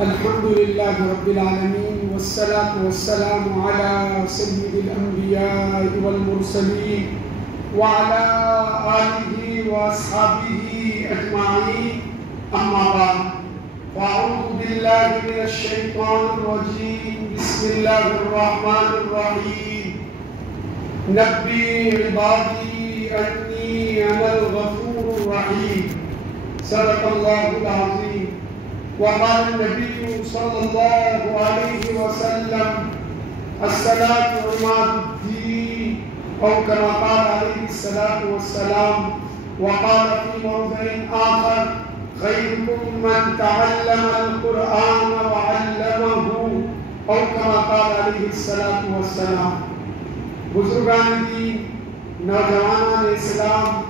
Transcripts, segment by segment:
الحمد لله رب العالمين والصلاة والسلام على سيد الأنبياء والمرسلين وعلى آله وأصحابه أجمعين أما بعد فأعوذ بالله من الشيطان الرجيم بسم الله الرحمن الرحيم نبي عبادي أني أنا الغفور الرحيم صدق الله العظيم وقال النبي صلى الله عليه وسلم الصلاة عماد الدين أو كما قال عليه الصلاة والسلام وقال في موضع آخر خيركم من تعلم القرآن وعلمه أو كما قال عليه الصلاة والسلام. بزرگان دین، نوجوانان اسلام،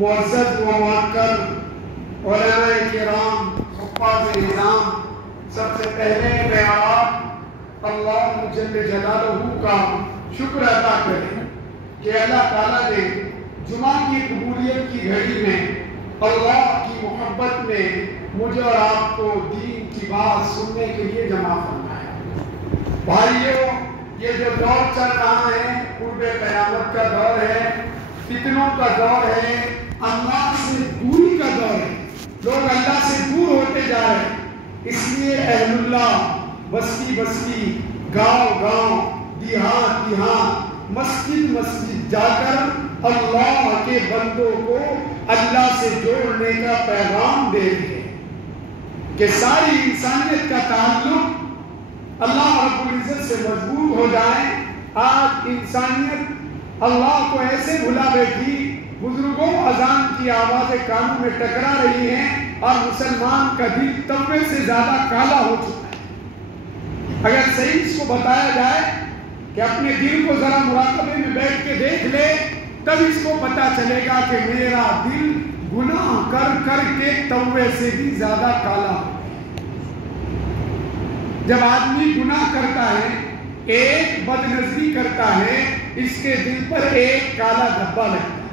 معزز و موقر علماء کرام، حفاظ نظام، سب سے پہلے میں آپ اللہ جل جلالہ کا شکر ادا کریں کہ اللہ تعالیٰ نے جمعہ کی قبولیت کی گھڑی میں اللہ کی محبت میں مجھے اور آپ کو دین کی بات سننے کے لیے جمع فرمایا. بھائیوں، یہ جو دور چل رہا ہے قرب قیامت کا دور ہے، فتنوں کا دور ہے، اللہ سے دوری کا دور ہے. لوگ اللہ سے دور ہوتے جا رہے ہیں. اس لیے اہل اللہ بستی بستی، گاؤں گاؤں، دیہات دیہات، مسجد مسجد جا کر اللہ کے بندوں کو اللہ سے جوڑنے کا پیغام دے رہے ہیں کہ ساری انسانیت کا تعلق اللہ رب العزت سے مضبوط ہو جائے. آج انسانیت اللہ کو ایسے بھلا بیٹھی، بزرگوں اذان کی آوازیں کانوں میں ٹکرا رہی ہیں اور مسلمان کا دل توے سے زیادہ کالا ہو چکا ہے. اگر صحیح اس کو بتایا جائے کہ اپنے دل کو ذرا مراقبے میں بیٹھ کے دیکھ لے، تب اس کو پتا چلے گا کہ میرا دل گناہ کر کر کے توے سے بھی زیادہ کالا ہو. جب آدمی گناہ کرتا ہے، ایک بدنظری کرتا ہے، اس کے دل پر ایک کالا دھبا لگتا ہے.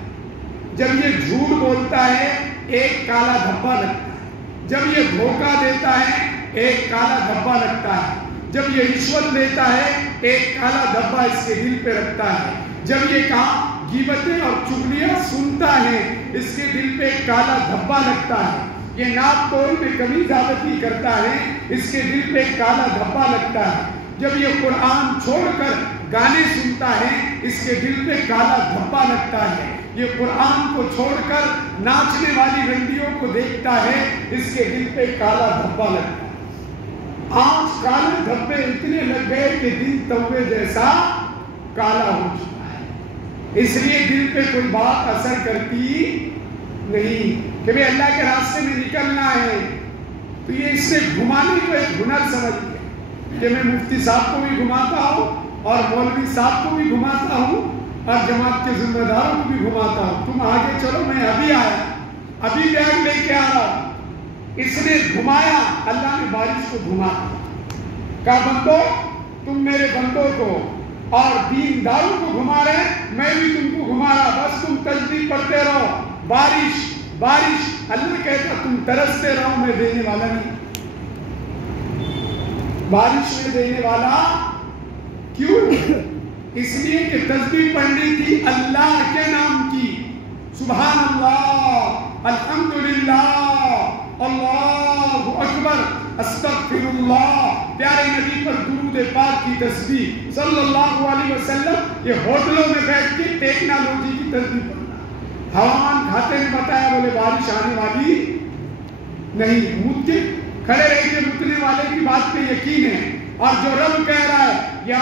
جب یہ جھوٹ بولتا ہے، ایک کالا دھبا لگتا ہے. جب یہ دھوکہ دیتا ہے، ایک کالا دھبا لگتا ہے. جب یہ رشوت لیتا ہے، ایک کالا دھبا اس کے دل پہ رکھتا ہے. جب یہ غیبتیں اور چغلیاں سنتا ہے، اس کے دل پہ ایک کالا دھبا لگتا ہے. یہ ناپ تول میں کمی زیادتی کرتا ہے، اس کے دل پہ ایک کالا دھبا لگتا ہے. جب یہ قرآن چھوڑ کر گانے سنتا ہے، اس کے دل پہ کالا دھبا لگتا ہے. یہ قرآن کو چھوڑ کر ناچنے والی رنڈیوں کو دیکھتا ہے، اس کے دل پہ کالا دھبا لگتا ہے. آج کالے دھبے اتنے لگ گئے کہ دل توے جیسا کالا ہو چکا ہے. اس لیے دل پہ کوئی بات اثر کرتی نہیں کہ بھی اللہ کے راستے میں نکلنا ہے. تو یہ اس سے گھمانے کو ایک ہنر سمجھتے ہیں کہ میں مفتی صاحب کو بھی گھماتا ہوں اور مولوی صاحب کو بھی گھماتا ہوں اور جماعت کے ذمہ داروں کو بھی گھماتا ہوں. تم آگے چلو، میں ابھی آیا، ابھی بیگ لے کے آ رہا ہوں. اس نے گھمایا، اللہ نے بارش کو گھما دیا. کہا بندو، تم میرے بندوں کو اور دینداروں کو گھما رہے، میں بھی تم کو گھما رہا. بس تم تسبیح پڑھتے رہو. بارش بارش، اللہ کہتا تم ترستے رہو، میں دینے والا نہیں. بارش میں دینے والا کیوں؟ اس لیے کہ تسبیح پڑھنی تھی اللہ کے نام کی. سبحان اللہ، الحمدللہ، اللہ اکبر، استغفر اللہ. پیارے نبی پر درود پاک کی تسبیح صلی اللہ علیہ وسلم. یہ ہوٹلوں میں بیٹھ کے ٹیکنالوجی کی تسبیح پڑھنا. حوان کھاتے نے بتایا، بولے بارش آنے والی نہیں. مجھ کے کھڑے رہ کے رکنے والے کی بات پہ یقین ہے. اور جو رب کہہ رہا ہے یا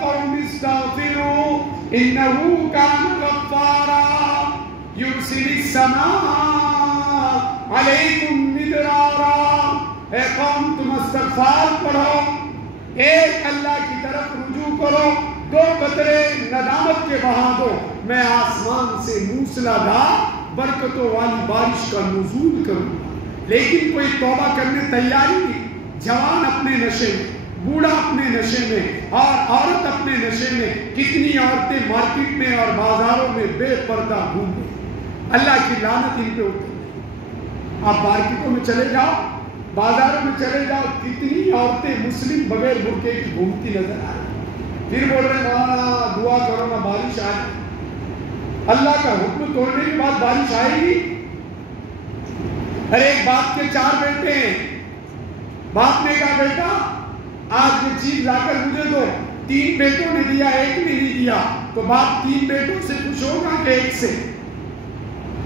قوم استغفروا انہ کان غفارا یرسل السماء علیکم مدرارا. اے قوم، تم استغفار پڑھو، ایک اللہ کی طرف رجوع کرو، 2 قطرے ندامت کے بہا دو، میں آسمان سے موسلادھار برکتوں والی بارش کا نزول کروں گا. لیکن کوئی توبہ کرنے تیار ہی نہیں. جوان اپنے نشے میں، بوڑھا اپنے نشے میں اور عورت اپنے نشے میں. کتنی عورتیں مارکیٹ میں اور بازاروں میں بے پردہ گھوم رہی. اللہ کی لعنت ان پہ ہوتی ہے. آپ مارکیٹوں میں چلے جاؤ، بازاروں میں چلے جاؤ کتنی عورتیں مسلم بغیر برقعے کی گھومتی نظر آ رہی، پھر بول رہے مولانا دعا کرو نا بارش آئے۔ اللہ کا حکم توڑنے کے بعد بارش آئے گی؟ ارے ایک باپ کے 4 بیٹے ہیں، باپ نے کہا بیٹا آج یہ چیز لا کر مجھے دو، 3 بیٹوں نے دیا، ایک نے نہیں دیا، تو باپ 3 بیٹوں سے خوش ہوگا کہ ایک سے؟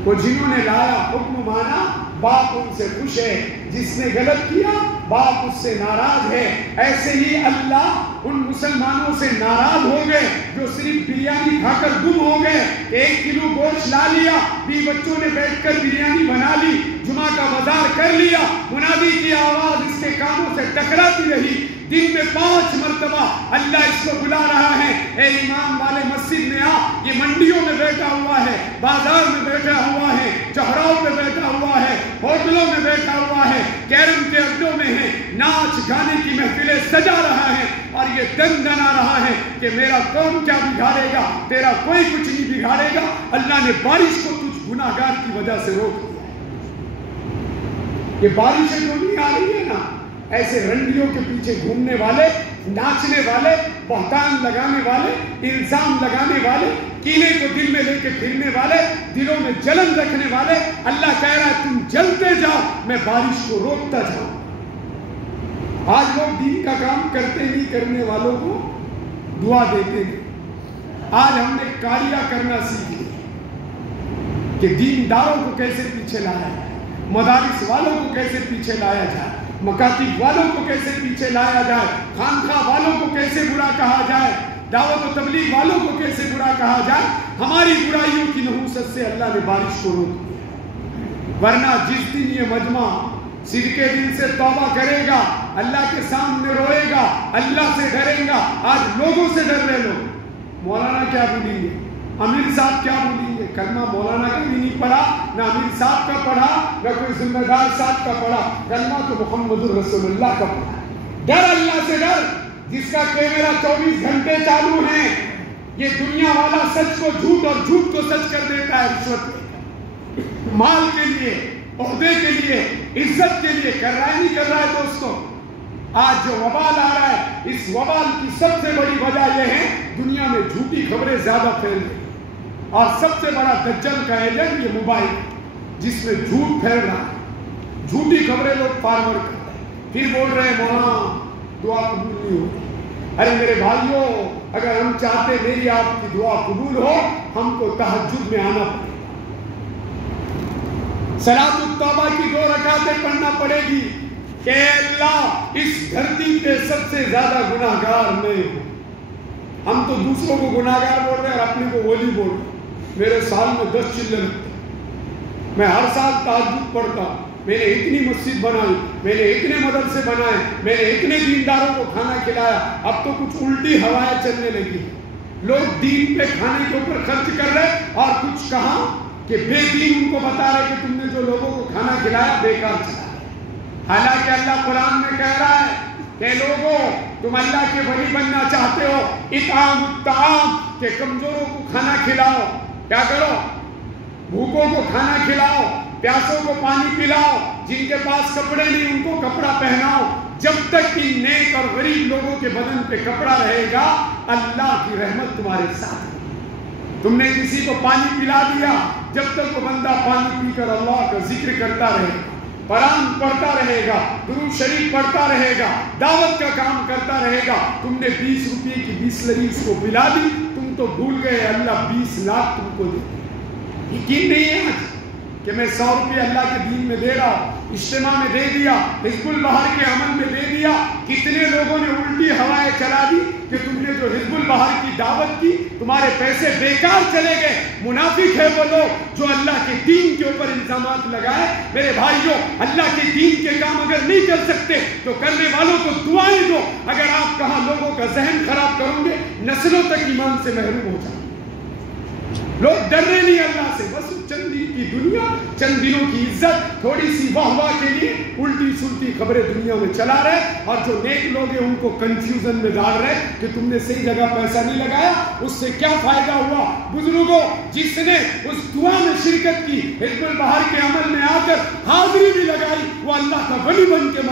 وہ جنہوں نے لایا حکم مانا، باپ ان سے خوش ہے، جس نے غلط کیا باپ اس سے ناراض ہے۔ ایسے ہی اللہ ان مسلمانوں سے ناراض ہو گئے جو صرف بریانی کھا کر گم ہو گئے، 1 کلو گوشت لا لیا، بھی بچوں نے بیٹھ کر بریانی بنا لی، جمعہ کا بازار کر لیا، منادی کی آواز اس کے کانوں سے ٹکراتی رہی، دن میں 5 مرتبہ اللہ اس کو بلا رہا ہے، اے ایمان والے مسجد میں آ، یہ منڈیوں میں بیٹھا ہوا ہے، بازار میں بیٹھا ہوا ہے، چوراہوں پہ بیٹھا ہوا ہے، ہوٹلوں میں بیٹھا ہوا ہے، کیرم کے اڈوں میں ہے، ناچ گانے کی محفلیں سجا رہا ہے، اور یہ دن دنا رہا ہے کہ میرا کون کیا بگاڑے گا، تیرا کوئی کچھ نہیں بگاڑے گا۔ اللہ نے بارش کو تجھ گناہگار کی وجہ سے روک دیا۔ یہ بارشیں جو نہیں آ رہی ہے نا، ایسے رنڈیوں کے پیچھے گھومنے والے، ناچنے والے، بہتان لگانے والے، الزام لگانے والے، کینے کو دل میں لے کے پھرنے والے، دلوں میں جلن رکھنے والے، اللہ کہہ رہا ہے تم جلتے جاؤ، میں بارش کو روکتا جاؤں۔ آج لوگ دین کا کام کرتے نہیں، کرنے والوں کو دعا دیتے ہیں۔ آج ہم نے کاریہ کرنا سیکھ لیا کہ دینداروں کو کیسے پیچھے لایا جائے، مدارس والوں کو کیسے پیچھے لایا جائے، مکاتب والوں کو کیسے پیچھے لایا جائے، خانقاہ والوں کو کیسے برا کہا جائے، دعوت و تبلیغ والوں کو کیسے برا کہا جائے۔ ہماری برائیوں کی نحوست سے اللہ نے بارش کو روک دیا، ورنہ جس دن یہ مجمع صدقے دل سے توبہ کرے گا، اللہ کے سامنے روئے گا، اللہ سے ڈرے گا۔ آج لوگوں سے ڈر رہے لوگ، مولانا کیا بولیں گے، امیر صاحب کیا بولیں گے، کلمہ مولانا کا بھی نہیں پڑھا، نہ امیر صاحب کا پڑھا، نہ کوئی ذمہ دار صاحب کا پڑھا، کلمہ تو محمد رسول اللہ کا پڑھا۔ ڈر اللہ سے ڈر، جس کا کیمرہ 24 گھنٹے چالو ہے۔ یہ دنیا والا سچ کو جھوٹ اور جھوٹ کو سچ کر دیتا ہے، رشوت مال کے لیے، عہدے کے لیے، عزت کے لیے کر رہا ہے، نہیں کر رہا ہے دوستو۔ آج جو وبال آ رہا ہے، اس وبال کی سب سے بڑی وجہ یہ ہے دنیا میں جھوٹی خبریں زیادہ پھیل رہی، اور سب سے بڑا دجل کا ایجنٹ یہ موبائل، جس میں جھوٹ پھیل رہا ہے، جھوٹی خبریں لوگ فارورڈ کر رہے ہیں، پھر بول رہے ہیں مولانا دعا قبول نہیں ہو۔ ارے میرے بھائیوں، اگر ہم چاہتے میری آپ کی دعا قبول ہو، ہم کو تہجد میں آنا پڑے، صلاۃ التوبہ کی 2 رکعتیں پڑھنا پڑے گی کہ اللہ اس دھرتی پہ سب سے زیادہ گناہگار میں ہوں۔ ہم تو دوسروں کو گناہگار بول رہے ہیں اور اپنے کو ولی بول رہے ہیں۔ میرے سال میں 10 چلے لگتے، میں ہر سال تہجد پڑھتا، میں نے اتنی مسجد بنائی، میں نے اتنے مدرسے بنائے، میں نے اتنے دینداروں کو کھانا کھلایا۔ اب تو کچھ الٹی ہوائیں چلنے لگی، لوگ دین پہ کھانے کے اوپر خرچ کر رہے، اور کچھ کہاں کہ بے دین ان کو بتا رہے کہ تم نے جو لوگوں کو کھانا کھلایا بیکار چلا۔ حالانکہ اللہ قرآن میں کہہ رہا ہے کہ لوگوں تم اللہ کے ولی بننا چاہتے ہو، اطعام الطعام، کہ کمزوروں کو کھانا کھلاؤ، کیا کرو، بھوکوں کو کھانا کھلاؤ، پیاسوں کو پانی پلاؤ، جن کے پاس کپڑے نہیں ان کو کپڑا پہناؤ۔ جب تک کہ نیک اور غریب لوگوں کے بدن پہ کپڑا رہے گا، اللہ کی رحمت تمہارے ساتھ ہے۔ تم نے کسی کو پانی پلا دیا، جب تک وہ بندہ پانی پی کر اللہ کا ذکر کرتا رہے گا، قرآن پڑھتا رہے گا، درود شریف پڑھتا رہے گا، دعوت کا کام کرتا رہے گا۔ تم نے 20 روپے کی بسلری اس کو پلا دی، تم تو بھول گئے اللہ 20 لاکھ تم کو دے۔ یقین نہیں ہے آج کہ میں 100 روپے اللہ کے دین میں دے رہا ہوں، اجتماع میں دے دیا، حزب البہار کے عمل میں دے دیا۔ کتنے لوگوں نے الٹی ہوائیں چلا دی کہ تم نے جو حزب البہار کی دعوت کی، تمہارے پیسے بیکار چلے گئے۔ منافق ہے وہ لوگ جو اللہ کے دین کے اوپر الزامات لگائے۔ میرے بھائیوں، اللہ کے دین کے کام اگر نہیں کر سکتے تو کرنے والوں کو دعائیں دو۔ اگر آپ کہاں لوگوں کا ذہن خراب کرو گے، نسلوں تک ایمان سے محروم ہو جائیں۔ لوگ ڈر رہے نہیں اللہ سے، بس چند دن کی دنیا، چند دنوں کی عزت، تھوڑی سی واہ واہ کے لیے الٹی سلٹی خبریں دنیا میں چلا رہے، اور جو نیک لوگ ہیں ان کو کنفیوژن میں ڈال رہے کہ تم نے صحیح جگہ پیسہ نہیں لگایا، اس سے کیا فائدہ ہوا۔ بزرگوں، جس نے اس دعا میں شرکت کی، حزب البہار کے عمل میں آ کر حاضری بھی لگائی، وہ اللہ کا ولی بن کے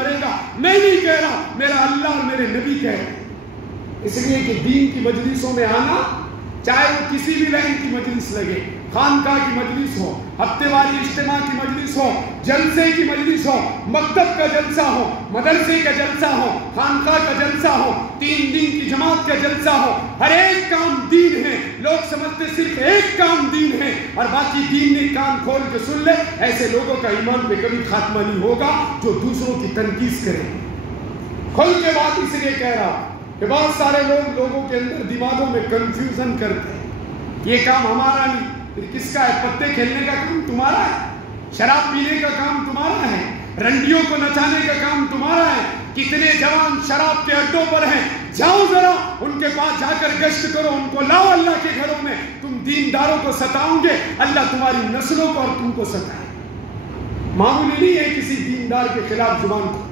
میں نہیں کہہ رہا، میرا اللہ اور میرے نبی کہہ رہے ہیں۔ اس لیے کہ دین کی مجلسوں میں آنا، چاہے وہ کسی بھی لائن کی مجلس لگے، خانقاہ کی مجلس ہو، ہفتے والی اجتماع کی مجلس ہو، جلسے کی مجلس ہو، مکتب کا جلسہ ہو، مدرسے کا جلسہ ہو، خانقاہ کا جلسہ ہو، 3 دن کی جماعت کا جلسہ ہو، ہر ایک کام دین ہے۔ لوگ سمجھتے صرف ایک کام دین ہے اور باقی دین نے کان کھول کے سن لے۔ ایسے لوگوں کا ایمان پہ کبھی خاتمہ نہیں ہوگا جو دوسروں کی تنقید کرے۔ کھل کے بات اس لیے کہہ رہا کہ بہت سارے لوگوں کے اندر دماغوں میں کنفیوژن کرتے ہیں، یہ کام ہمارا نہیں، پھر کس کا ہے؟ پتے کھیلنے کا کام تمہارا ہے، شراب پینے کا کام تمہارا ہے، رنڈیوں کو نچانے کا کام تمہارا ہے۔ کتنے جوان شراب کے اڈوں پر ہیں، جاؤ ذرا ان کے پاس جا کر گشت کرو، ان کو لاؤ اللہ کے گھروں میں۔ تم دینداروں کو ستاؤ گے، اللہ تمہاری نسلوں کو اور تم کو ستائے۔ معمولی نہیں ہے کسی دیندار کے خلاف زبان کو۔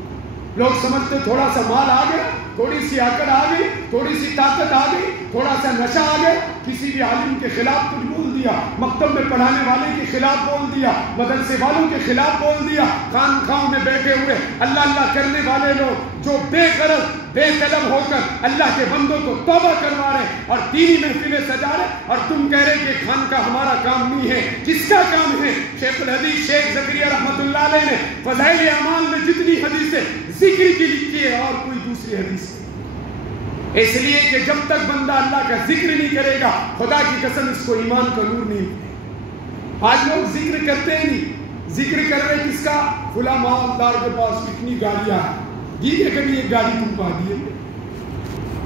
لوگ سمجھتے تھوڑا سا مال آ گیا، تھوڑی سی آکڑ آ گئی، تھوڑی سی طاقت آ گئی، تھوڑا سا نشہ آ گیا، کسی بھی عالم کے خلاف کچھ بول دیا، مکتب میں پڑھانے والے کے خلاف بول دیا، مدرسے والوں کے خلاف بول دیا، خانقاہوں میں بیٹھے ہوئے اللہ اللہ کرنے والے لوگ جو بے غرض بے طلب ہو کر اللہ کے بندوں کو توبہ کروا رہے اور دینی محفلیں سجا رہے، اور تم کہہ رہے کہ خانقاہ ہمارا کام نہیں ہے۔ کس کا کام ہے؟ شیخ الحدیث شیخ زکریا رحمۃ اللہ علیہ نے فضائل اعمال میں جتنی حدیثیں ذکر کی لکھی ہے اور کوئی دوسری حدیث نہیں۔ اس لیے کہ جب تک بندہ اللہ کا ذکر نہیں کرے گا، خدا کی قسم اس کو ایمان کا نور نہیں ملے۔ آج لوگ ذکر کرتے ہی نہیں، ذکر کر رہے کس کا؟ فلاں مالدار کے پاس کتنی گاڑیاں ہیں، دیجیے کبھی ایک گاڑی تم کو دیے،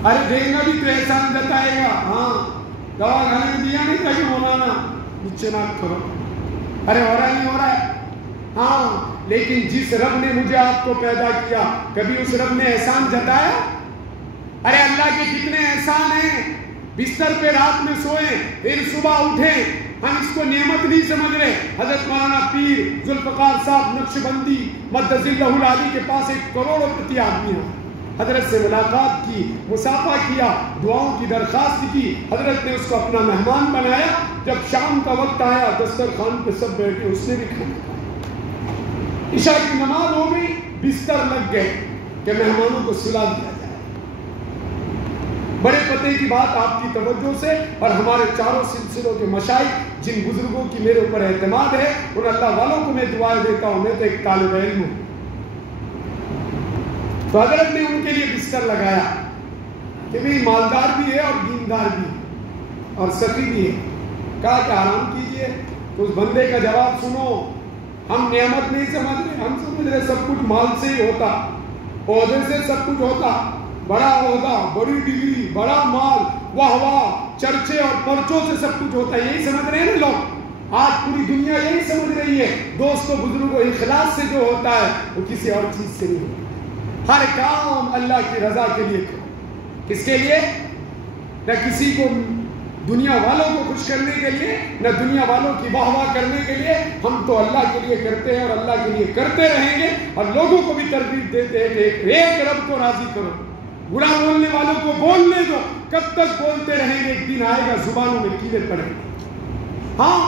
ارے دے گا بھی تو احسان جتائے گا۔ ہاں دوا کھانے میں دیا نہیں تھا کہ مولانا نیچے نہ کرو، ارے ہو رہا نہیں ہو رہا ہے۔ ہاں لیکن جس رب نے مجھے آپ کو پیدا کیا، کبھی اس رب نے احسان جتایا؟ ارے اللہ کے کتنے احسان ہیں، بستر پہ رات میں سوئے پھر صبح اٹھے، ہم اس کو نعمت نہیں سمجھ رہے۔ حضرت مولانا پیر ذوالفقار صاحب نقشبندی مدد اللہ العالی کے پاس 1 کروڑ آدمی ہیں، حضرت سے ملاقات کی، مصافحہ کیا، دعاؤں کی درخواست کی، حضرت نے اس کو اپنا مہمان بنایا۔ جب شام کا وقت آیا دسترخوان پہ سب بیٹھے، اس نے بھی کھانا کھایا، عشاء کی نماز ہو گئی، بستر لگ گئے کہ مہمانوں کو سلا دیا جائے۔ بڑے پتے کی بات آپ کی توجہ سے اور ہمارے چاروں سلسلوں کے مشائخ جن بزرگوں کی میرے اوپر اعتماد ہے ان اللہ والوں کو میں دعائیں دیتا ہوں، میں تو ایک طالب علم ہوں۔ تو حضرت نے ان کے لیے بستر لگایا کہ بھی مالدار بھی ہے اور دیندار بھی ہے اور سخی بھی ہے، کہا کہ آرام کیجئے۔ تو اس بندے کا جواب سنو، ہم نعمت نہیں سمجھ رہے، ہم سمجھ رہے سب کچھ مال سے ہی ہوتا، عہدے سے سب کچھ ہوتا، بڑا عہدہ، بڑی ڈگری، بڑا مال، واہ واہ، چرچے اور پرچوں سے سب کچھ ہوتا ہے، یہی سمجھ رہے ہیں نا لوگ۔ آج پوری دنیا یہی سمجھ رہی ہے، دوستوں بزرگوں اخلاص سے جو ہوتا ہے وہ کسی اور چیز سے نہیں ہوتا۔ ہر کام اللہ کی رضا کے لیے کرو، کس کے لیے؟ نہ کسی کو دنیا والوں کو خوش کرنے کے لیے، نہ دنیا والوں کی واہ واہ کرنے کے لیے، ہم تو اللہ کے لیے کرتے ہیں اور اللہ کے لیے کرتے رہیں گے، اور لوگوں کو بھی ترغیب دیتے ہیں کہ ایک رب کو راضی کرو، برا بولنے والوں کو بولنے دو، کب تک بولتے رہیں گے؟ ایک دن آئے گا زبانوں میں کیڑے پڑیں گے۔ ہاں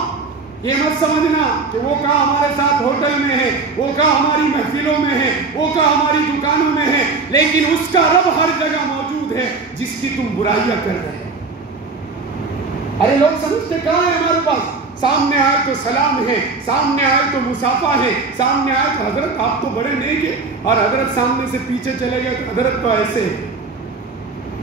یہ مت سمجھنا کہ وہ کہاں ہمارے ساتھ ہوٹل میں ہے، وہ کہاں ہماری محفلوں میں ہے، وہ کہاں ہماری دکانوں میں ہے، لیکن اس کا رب ہر جگہ موجود ہے جس کی تم برائیاں کر رہے ہیں۔ ارے لوگ سمجھتے کہاں ہے ہمارے پاس، سامنے آئے تو سلام ہے، سامنے آئے تو مصافحہ ہے، سامنے آئے تو حضرت آپ تو بڑے نیک ہیں، اور حضرت سامنے سے پیچھے چلے گئے تو حضرت تو ایسے ہیں۔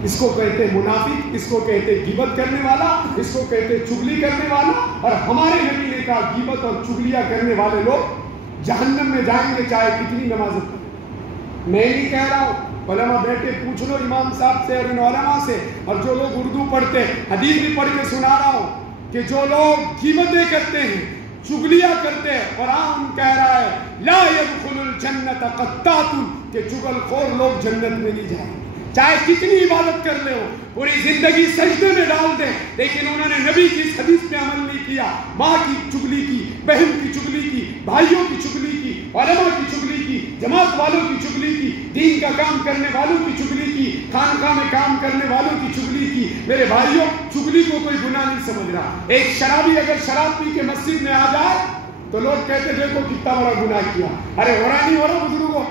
اس کو کہتے منافق، اس کو کہتے غیبت کرنے والا، اس کو کہتے چغلی کرنے والا، اور ہمارے نبی نے کہا غیبت اور چغلیاں کرنے والے لوگ جہنم میں جائیں گے چاہے کتنی نمازیں پڑھیں۔ میں نہیں کہہ رہا ہوں، علماء بیٹھے پوچھ لو امام صاحب سے اور ان علماء سے، اور جو لوگ اردو پڑھتے حدیث بھی پڑھ کے سنا رہا ہوں کہ جو لوگ غیبتیں کرتے ہیں، چغلیاں کرتے ہیں، قرآن کہہ رہا ہے لا يدخل الجنت قطات، کہ چغل خور لوگ جنت میں نہیں جائیں، چاہے کتنی عبادت کر لے ہو، پوری زندگی سجدے میں ڈال دیں، لیکن انہوں نے نبی کی اس حدیث پہ عمل نہیں کیا، ماں کی چغلی کی، بہن کی چغلی کی، بھائیوں کی چغلی کی، علماء کی چغلی کی، جماعت والوں کی چغلی کی، دین کا کام کرنے والوں کی چغلی کی، خانقاہ میں کام کرنے والوں کی چغلی کی۔ میرے بھائیوں، چغلی کو کوئی گناہ نہیں سمجھ رہا۔ ایک شرابی اگر شراب پی کے مسجد میں آ جائے تو لوگ کہتے دیکھو کتنا بڑا گناہ کیا، ارے ہو رہا نہیں ہو رہا بزرگوں،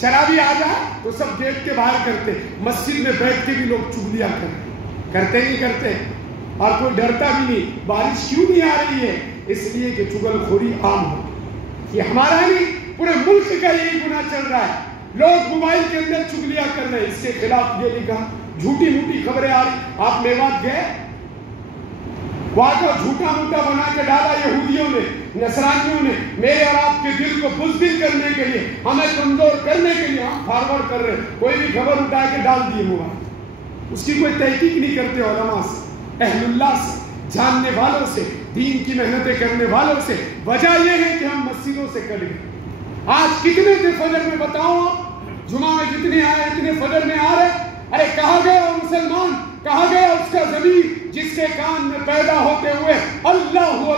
شرابی آ جائے تو سب گیٹ کے باہر کرتے، مسجد میں بیٹھ کے بھی لوگ چغلیاں کرتے نہیں کرتے، اور کوئی ڈرتا بھی نہیں۔ بارش کیوں نہیں آ رہی ہے؟ اس لیے کہ چغل خوری عام ہو۔ یہ ہمارا نہیں، پورے ملک کا یہی گناہ چل رہا ہے۔ لوگ موبائل کے اندر چغلیاں کر رہے ہیں، اس کے خلاف یہ لکھا، جھوٹی موٹی خبریں آ رہی۔ آپ میوات گئے، وہاں کو جھوٹا موٹا بنا کے ڈالا یہودیوں نے، نصرانیوں نے، میرے اور آپ کے دل کو بزدل کرنے کے لیے، ہمیں کمزور کرنے کے لیے ہم فارورڈ کر رہے ہیں۔ کوئی بھی خبر اٹھا کے ڈال دیے موبائل، اس کی کوئی تحقیق نہیں کرتے علماء سے، اہل اللہ سے، جاننے والوں سے، دین کی محنتیں کرنے والوں سے۔ وجہ یہ ہے کہ ہم مسجدوں سے کٹ گئے۔ آج کتنے تھے فجر میں بتاؤ آپ؟ جمعہ میں جتنے آئے اتنے فجر میں آ رہے۔ ارے کہا گیا مسلمان، کہا گیا اس کا ضمیر جس کے کان میں پیدا ہوتے ہوئے اللہ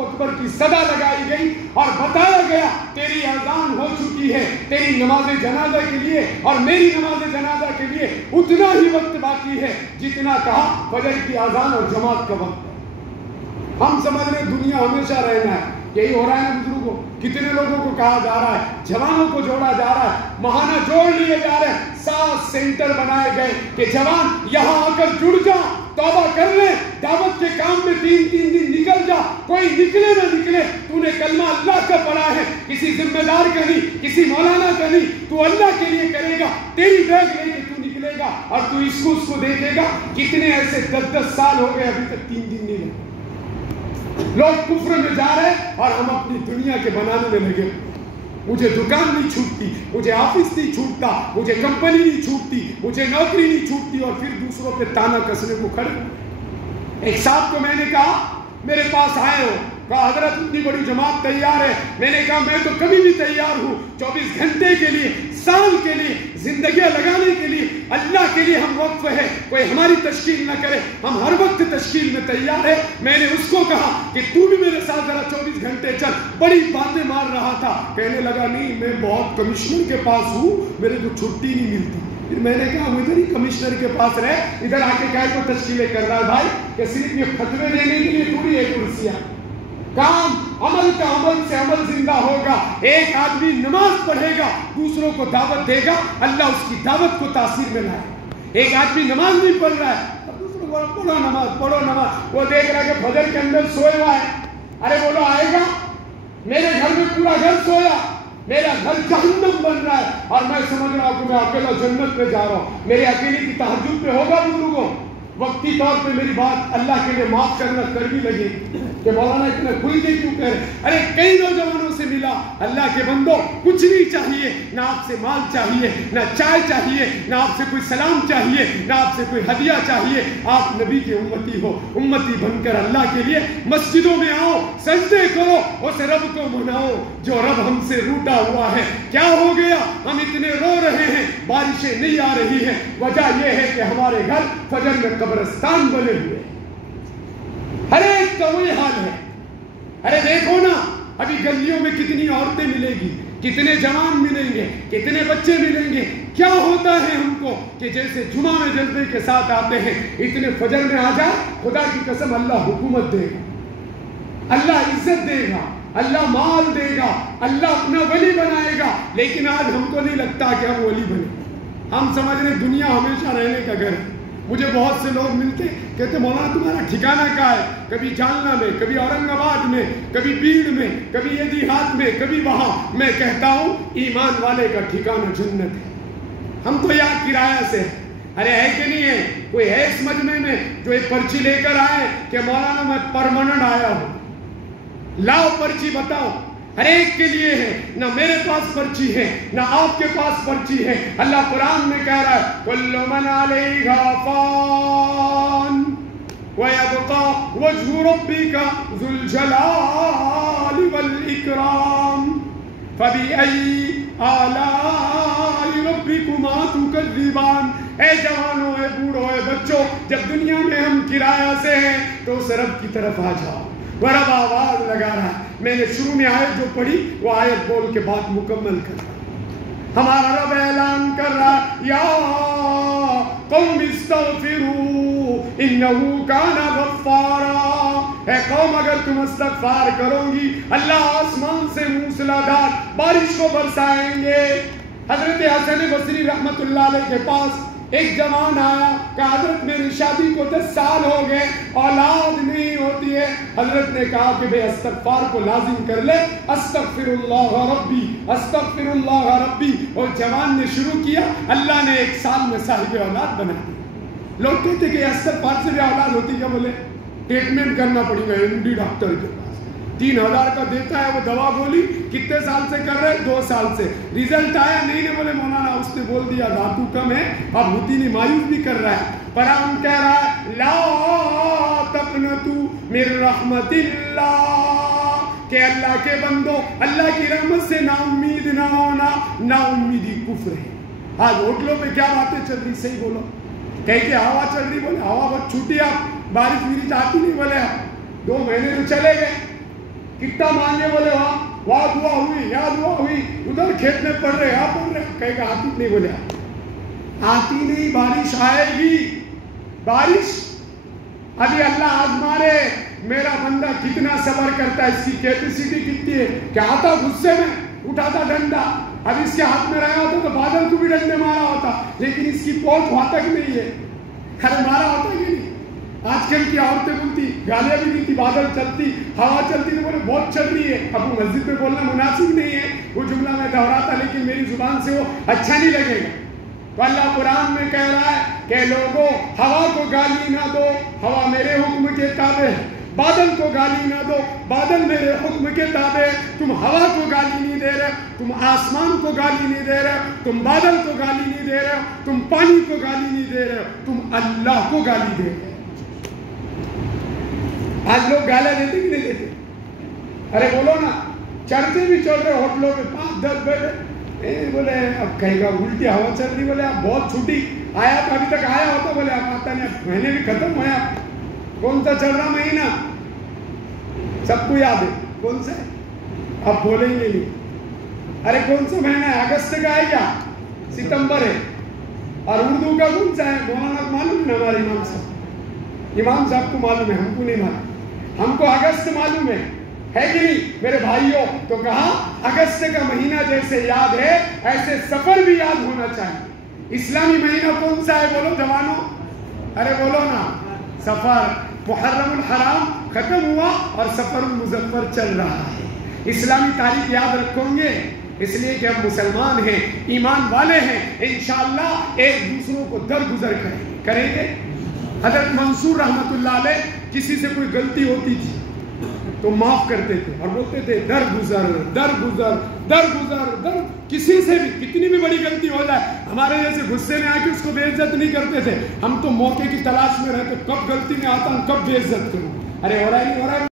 اکبر کی صدا لگائی گئی، اور بتایا گیا تیری اذان ہو چکی ہے، تیری نماز جنازہ کے لیے اور میری نماز جنازہ کے لیے اتنا ہی وقت باقی ہے جتنا کہا فجر کی اذان اور جماعت کا وقت۔ ہم سمجھ رہے دنیا ہمیشہ رہنا ہے، یہی ہو رہا ہے بزرگوں۔ کتنے لوگوں کو کہا جا رہا ہے، جوانوں کو جوڑا جا رہا ہے، ماہانہ جوڑ لیے جا رہے ہیں، 7 سینٹر بنائے گئے کہ جوان یہاں آ کر جڑ جا، توبہ کر لے، دعوت کے کام میں 3 دن نکل جا، کوئی نکلے نہ نکلے، تو نے کلمہ اللہ کا پڑھا ہے، کسی ذمہ دار کا نہیں، کسی مولانا کا نہیں، تو اللہ کے لیے کرے گا، تیری بیگ لے کے تو نکلے گا، اور تو اس کو دیکھے گا۔ کتنے ایسے 10 سال ہو گئے ابھی تک 3 دن نہیں لگے۔ لوگ کفر میں جا رہے ہیں اور ہم اپنی دنیا کے بنانے میں لگے۔ مجھے دکان نہیں چھوٹتی، مجھے آفس نہیں چھوٹتا، مجھے کمپنی نہیں چھوٹتی، مجھے نوکری نہیں چھوٹتی، اور پھر دوسروں پہ تانا کسنے کو کھڑے۔ ایک صاحب کو میں نے کہا میرے پاس آئے ہو، کہا حضرت اتنی بڑی جماعت تیار ہے۔ میں نے کہا میں تو کبھی بھی تیار ہوں، 24 گھنٹے کے لیے، سال کے لیے، زندگیاں لگانے کے لیے، اللہ کے لیے ہم وقف ہے، کوئی ہماری تشکیل نہ کرے، ہم ہر وقت تشکیل میں تیار ہے۔ میں نے اس کو کہا کہ تو بھی میرے ساتھ ذرا 24 گھنٹے چل، بڑی باتیں مار رہا تھا، کہنے لگا نہیں میں بہت کمشنر کے پاس ہوں، میرے کو چھٹی نہیں ملتی۔ پھر میں نے کہا ادھر ہی کمشنر کے پاس رہے، ادھر آ کے کیا کو تشکیلیں کر رہا ہے بھائی، کہ صرف یہ فتوے دینے کے لیے تھوڑی ہے کرسیاں۔ کام عمل کا، عمل سے عمل زندہ ہوگا۔ ایک آدمی نماز پڑھے گا، دوسروں کو دعوت دے گا، اللہ اس کی دعوت کو تاثیر میں لائے۔ ایک آدمی نماز نہیں پڑھ رہا ہے، دوسروں کو پڑھو نماز، پڑھو نماز، وہ دیکھ رہا ہے کہ فجر کے اندر سوئے ہوا ہے، ارے بولو آئے گا؟ میرے گھر میں پورا گھر سویا، میرا گھر جہنم بن رہا ہے، اور میں سمجھ رہا ہوں کہ میں اکیلا جنت میں جا رہا ہوں۔ میرے اکیلے کی تہجد پہ ہوگا بزرگوں؟ وقتی طور پہ میری بات اللہ کے لیے معاف کرنا کڑوی لگے کہ مولانا اتنا کھل کے کیوں کہہ رہے؟ ارے کئی نوجوانوں سے ملا، اللہ کے بندو کچھ نہیں چاہیے، نہ آپ سے مال چاہیے، نہ چائے چاہیے، نہ آپ سے کوئی سلام چاہیے، نہ آپ سے کوئی ہدیہ چاہیے۔ آپ نبی کے امتی ہو، امتی بن کر اللہ کے لیے مسجدوں میں آؤ، سجدے کرو، اس رب کو مناؤ جو رب ہم سے روٹا ہوا ہے۔ کیا ہو گیا؟ ہم اتنے رو رہے ہیں، بارشیں نہیں آ رہی ہیں، وجہ یہ ہے کہ ہمارے گھر فجر میں قبرستان بنے ہوئے، ہر ایک کا وہی حال ہے۔ ارے دیکھو نا، ابھی گلیوں میں کتنی عورتیں ملے گی، کتنے جوان ملیں گے، کتنے بچے ملیں گے۔ کیا ہوتا ہے ہم کو کہ جیسے جمعہ میں جلدی کے ساتھ آتے ہیں، اتنے فجر میں آ جائے، خدا کی قسم اللہ حکومت دے گا، اللہ عزت دے گا، اللہ مال دے گا، اللہ اپنا ولی بنائے گا۔ لیکن آج ہم کو نہیں لگتا کہ ہم ولی بنے۔ ہم سمجھ رہے دنیا ہمیشہ رہنے کا گھر ہے۔ مجھے بہت سے لوگ ملتے کہتے مولانا تمہارا ٹھکانہ کہاں ہے؟ کبھی جالنا میں، کبھی اورنگ آباد میں، کبھی بیڑ میں، کبھی یہ دیہات میں، کبھی وہاں۔ میں کہتا ہوں ایمان والے کا ٹھکانہ جنت ہے۔ ہم تو یہاں کرایہ سے ہیں۔ ارے ہے کہ نہیں ہے؟ کوئی ہے اس مجمع میں جو ایک پرچی لے کر آئے کہ مولانا میں پرماننٹ آیا ہوں؟ لاؤ پرچی، بتاؤ۔ ہر ایک کے لیے ہے، نہ میرے پاس پرچی ہے، نہ آپ کے پاس پرچی ہے۔ اللہ قرآن میں کہہ رہا ہے کل من علیہا فان ویبقى وجہ ربک ذو الجلال والاکرام فبأي آلاء ربکما تکذبان۔ اے جوانوں، اے بوڑھو، اے بچوں، جب دنیا میں ہم کرایہ سے ہیں تو اس رب کی طرف آ جاؤ۔ وہ رب آواز لگا رہا ہے۔ میں نے شروع میں آیت جو پڑھی وہ آیت بول کے بات مکمل کر رہا ہوں۔ ہمارا رب اعلان کر رہا ہے یا قوم استغفروا انہ کان غفارا۔ اے قوم اگر تم استغفار کرو گی، اللہ آسمان سے موسلادھار بارش کو برسائیں گے۔ حضرت حسن بصری رحمت اللہ علیہ کے پاس ایک جوان آیا کہ حضرت میری شادی کو 10 سال ہو گئے، اولاد نہیں ہوتی ہے۔ حضرت نے کہا کہ بے استغفار کو لازم کر لے، استغفر اللہ ربی استغفر اللہ ربی۔ اور جوان نے شروع کیا، اللہ نے 1 سال میں صاحب اولاد بنا دی۔ لوگ کہتے کہ استغفار سے بھی اولاد ہوتی کیا؟ بولے ٹریٹمنٹ کرنا پڑے گا MD ڈاکٹر کے پاس، 3000 کا دیتا ہے وہ دوا گولی، کتنے سال سے کر رہے؟ 2 سال سے۔ رزلٹ آیا نہیں؟ نے بولے مولانا اس نے بول دیا دھاتو کم ہے، اب ہوتی نہیں، مایوس بھی کر رہا ہے۔ قرآن کہہ رہا ہے لا تقنطوا من رحمت اللہ، کہ اللہ کے بندو اللہ کی رحمت سے نا امید نہ ہونا، نا امیدی کفر ہے۔ آج ہوٹلوں پہ کیا باتیں چل رہی؟ صحیح بولو، کہیں کہ ہوا چل رہی، بولے ہوا بہت چھوٹی ہے، بارش میری آتی نہیں، بولے 2 مہینے تو چلے گئے، کتنا مانگے؟ بولے وہاں دعا ہوئی، یہاں دعا ہوئی، ادھر کھیت میں پڑھ رہے، یہاں پڑھ رہے، کہیں کہ آتی نہیں، بولے آتی نہیں، بارش آئے گی، بارش ابھی اللہ آزما رہے میرا بندہ کتنا صبر کرتا ہے، اس کی کیپیسٹی کتنی ہے کہ آتا غصے میں اٹھاتا ڈنڈا، اب اس کے ہاتھ میں رہا ہوتا تو بادل کو بھی ڈنڈے مارا ہوتا، لیکن اس کی پہنچ وہاں تک نہیں ہے، ارے مارا ہوتا کہ نہیں؟ آج کل کی عورتیں بولتی، گالیاں بھی دیتی، بادل چلتی، ہوا چلتی تو بولے بہت چل رہی ہے، اب وہ مسجد میں بولنا مناسب نہیں ہے، وہ جملہ میں دہراتا لیکن میری زبان سے وہ اچھا نہیں لگے گا۔ تو اللہ قرآن میں کہہ رہا ہے کہ لوگوں ہوا کو گالی نہ دو، ہوا میرے حکم کے تابع ہے، بادل کو گالی نہ دو، بادل میرے حکم کے تابع ہے۔ تم ہوا کو گالی نہیں دے رہے، تم آسمان کو گالی نہیں دے رہے، تم بادل کو گالی نہیں دے رہے، تم پانی کو گالی نہیں دے رہے، تم اللہ کو گالی دے رہے۔ آج لوگ گالیاں دیتے کہ نہیں دیتے؟ ارے بولو نا، چڑھتے بھی چل رہے ہوٹلوں میں 5-10 بیٹھے، بولے اب کہیں گا الٹی ہوا چل رہی، بولے اب بہت چھوٹی آیا تو ابھی تک آیا ہوتا، بولے اب آتا نہیں، اب مہینے بھی ختم ہوا، کون سا چل رہا مہینہ؟ سب کو یاد ہے کون سا ہے؟ اب بولیں گے نہیں، ارے کون سا مہینہ ہے؟ اگست کا ہے کیا؟ ستمبر ہے۔ اور اردو کا کون سا ہے؟ مولانا کو معلوم ہے، ہمارے امام صاحب کو معلوم ہے، ہم کو نہیں معلوم، ہم کو اگست معلوم ہے کہ نہیں میرے بھائیوں؟ تو کہا اگست کا مہینہ جیسے یاد ہے ایسے سفر بھی یاد ہونا چاہیے۔ اسلامی مہینہ کون سا ہے؟ بولو جوانوں، ارے بولو نا، سفر، محرم الحرام ختم ہوا اور سفر المظفر چل رہا ہے۔ اسلامی تاریخ یاد رکھیں گے، اس لیے کہ ہم مسلمان ہیں، ایمان والے ہیں، انشاءاللہ ایک دوسروں کو درگزر کریں گے۔ حضرت منصور رحمت اللہ علیہ کسی سے کوئی غلطی ہوتی تھی تو معاف کرتے تھے اور بولتے تھے درگزر درگزر درگزر در، کسی سے بھی کتنی بھی بڑی غلطی ہو جائے ہمارے جیسے غصے میں آ کے اس کو بے عزت نہیں کرتے تھے، ہم تو موقع کی تلاش میں رہتے، کب غلطی میں آتا ہوں کب بے عزت کروں، ارے ہو رہا ہے نہیں ہو رہا ہے۔